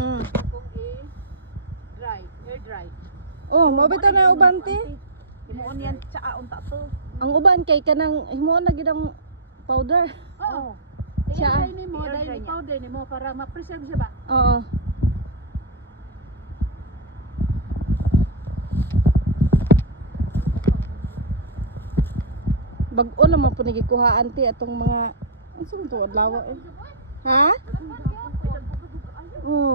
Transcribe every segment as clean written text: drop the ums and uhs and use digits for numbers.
Kung i-dry, air dry. Oh, mabita na uban ti. Himuon yan tsaa unta to. Ang uban kay kanang himuon na gid ang powder. Oo. Siya. I-dry nimo, I-air dry dahil niya. powder nimo para ma-preserve siya ba? Oo. Bag-o naman po nagikuhaan ti atong mga ano sa to adlaw eh. Ha? Oo.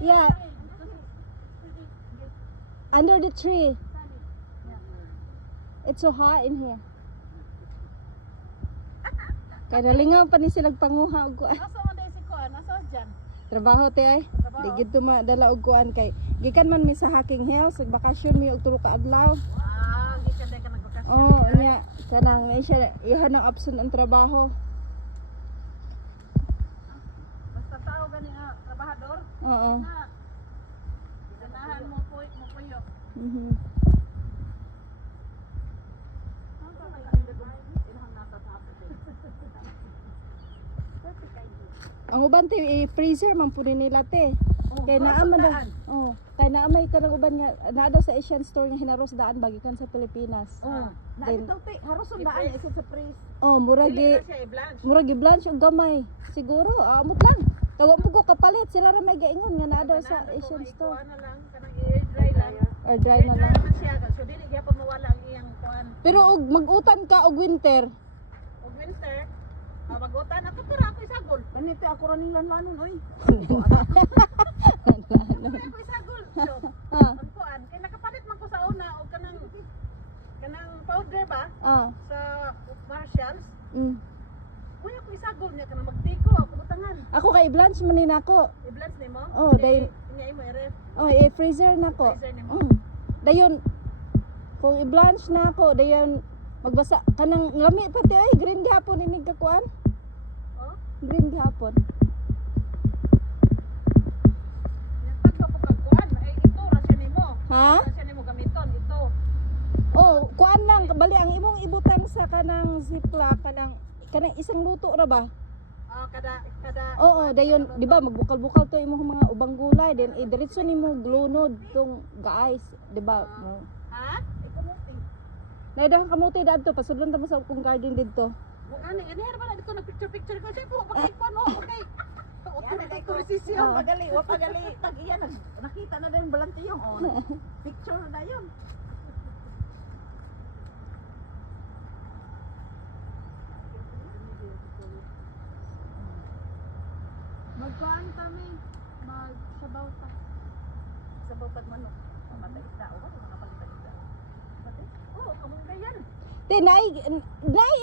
Yeah. Under the tree. It's so hot in here. Kaya nalingaw pa ni silang panguha og kuan. Asa man dai si kuan? Asa diyan? Trabaho ti ay. Di gid to madala og kuan kay gikan man mi sa Hacking Hills, bakasyon mi og tulo ka adlaw. Gikan dai ka nagbakasyon. Oh, nya kanang siya ihan ang absent ang trabaho. Basta tao gani nga trabahador. Oo. Na. Ganahan mo puyo. Mhm. Ang uban ti i-freezer man pud nila te. Kay naa man daw. Oh, kay naa may kanang uban nga naa daw sa Asian store nga hinaros daan bagikan sa Pilipinas. Oh, Then- naitaw te, haroson daan isip sa praise. Oh, Dili na siya i-blanch. murag i-blanch og gamay. Siguro amot lang. Tawa po ko kapalit sila ra may gaingon nga naa daw sa Asian store Kuan na lang kanang air dry lang. or dry Air na dry lang. man siya. So dili gyapon mawala ang iyang kuan. Pero og mag-utan ka og winter, Og winter, magutan ako tira ako isagol. Ganito ako ra ning lanlanon oy. Ako isagol. So, ah, ang kuan kay nakapalit man ko sa una og kanang powder ba sa Marshalls. Kuya ko isagol niya kanang magtiko ako butangan. ako kay i-blanch man ni nako. I-blanch nimo. Oh, dahil- niya imo i-ref. Oh, i-freezer nako. Freezer nimo. Dayon kung i-blanch na ako, dayon magbasa kanang lami pa ti ay green gihapon inig ka kuan. Oh, Green gihapon. pagka po kag kuan ay ito ra siya nimo. Ha? Ra siya nimo gamiton ito. Oh, kuan lang bali ang imong ibutang sa kanang ziplock kanang isang luto ra ba? Kada Oo, dayon, di ba magbukal-bukal to imong mga ubang gulay then idiretso nimo glunod tong guys, di ba? ha? Naidang kamuti dadto pasudlon ta mo sa akong garden didto. Ani ba na dito nag-picture say po bakit kuan mo okay. Yan na ko Resisyon. pagali, wa pagali tag iya nakita na din balantiyong oh. Picture na yun. Magkuan kami, magsabaw ta. Sa bawpad manok. Mamatay isda o makapalitan isda. Oh, kamong gayan. Te naay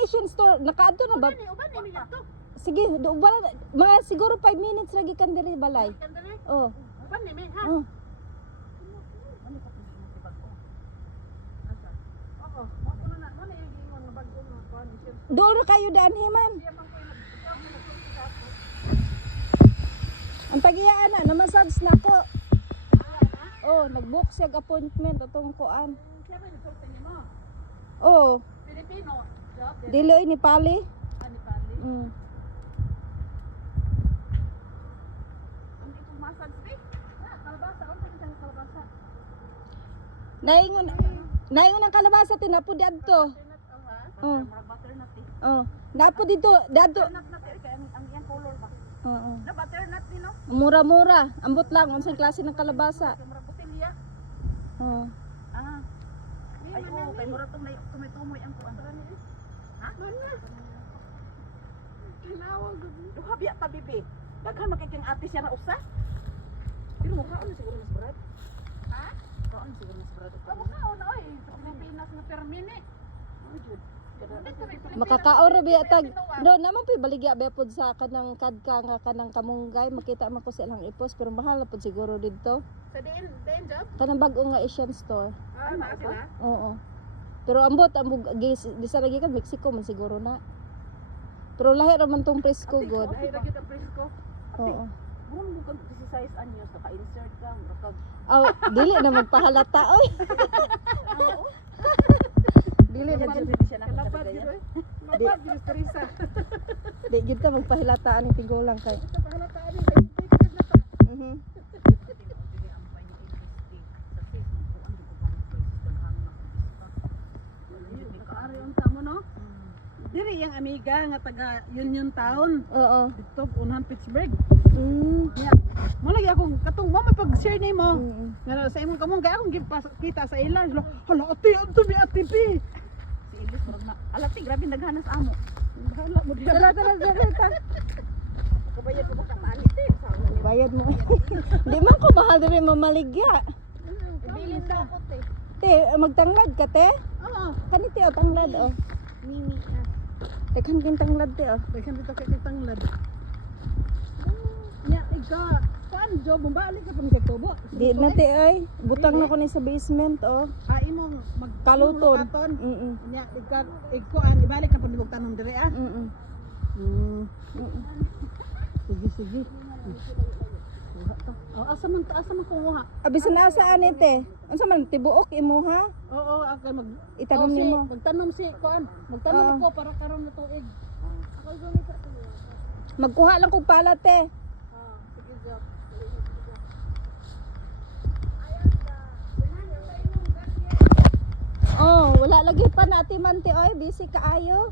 Asian store nakaadto na ba? Uban ni to. Sige, wala mga siguro 5 minutes lagi kan diri balay. Kandere. Oh. Uban ni mi ha. Oh. Ano ko kung sinusibag ko? Oo. Ako na mo na yung giingon nga bag-o nga kuan siya. Doon na kayo daan himan. Siya man ko nag-picture ako. Ang tagiyaan na massage na ko. Oh, nag-book siya appointment atong kuan. Siya ba nagsulti nimo? Oh, Filipino. Job. Diloy ni Pali. Ani pali. Mm. Hindi ko massage be. Kalabasa, unsa ka sa kalabasa? Naingon ang kalabasa tinapod adto. Oh. Murag butternut eh. Oh, napo dito, dadto. Butternut na kay ang iyang color ba? Oo. Na butternut ni no? Mura-mura. Ambot lang unsay klase ng kalabasa. Kay murag botelya. Oh. Ah. Ay oo, kay murag tong tumoy ang kuan. Ha? Tinawag gud. Duha biya ta bibi. Daghan makiking ate siya na usa. Pero mukha ano siguro mas brad. Ha? Kaon siguro mas brad. Amo na ona oy. Sa Pilipinas nga per minute. Ano jud? Makakaon ra biya tag. No, naman pi baligya biya pod sa kanang kadka nga kanang kamunggay makita man ko sa ilang ipos pero mahal na pod siguro didto. Sa din job? Kanang bag-o nga Asian store. Na sila. Oo. Pero ambot di sa lagi kan Mexico man siguro na. Pero lahi ra man tong presko god. Ay ra gyud ang presko. Oo. Murang mo kang 16 anyos naka-insert ka, makag Oh, dili na magpahalata oy. Kaya dyan pwede siya Kalapad nakakadagayan. yun eh. Kalapad yun, Teresa. Di gid ta magpahilataan ng tigulang kay. Ito pahalataan yun. Educated na ta. Mhm. Nakaari unta mo no? Diri yung amiga nga taga Union Town. Oo. Dito unahan Pittsburgh. Mm. Mo lagi akong katong mo may pag-share name mo. Mm. Nga sa imong kamong kaya akong kita sa ila. Hala ate, ato mi ate pi. Si Ilis, marag na. Alati, grabe naghanas amo. Bahala mo diha. Tala. Kabayad ko baka maalit eh. Bayad mo. Di man ko mahal diri mamaligya. Bilin daw ako te. Te, magtanglad ka te? Oo. Kaniti o tanglad o. Mimi na. Tekan kin tanglad te o. Daghan dito kay tanglad. Nya ika, kuan job mo balik ka pa kay tubo. Di na te ay. Butang na ko ni sa basement o. Imong mag Kaluton. kaluton. Mm. Nya ika ikuan ibalik na pud tanom dire ah. Mm. Hmm. Sige. Kuha to. Oh, asa man kuha? Abisan na sa ani te. Unsa man tibuok imo ha? Oo, ako mag Itanom si, nimo. magtanom si kuan. Magtanom Oo. ako para karon na tuig. Magkuha lang kog pala te. Sige, Job. Oh, wala lagi pa na ati man te oy, busy kaayo.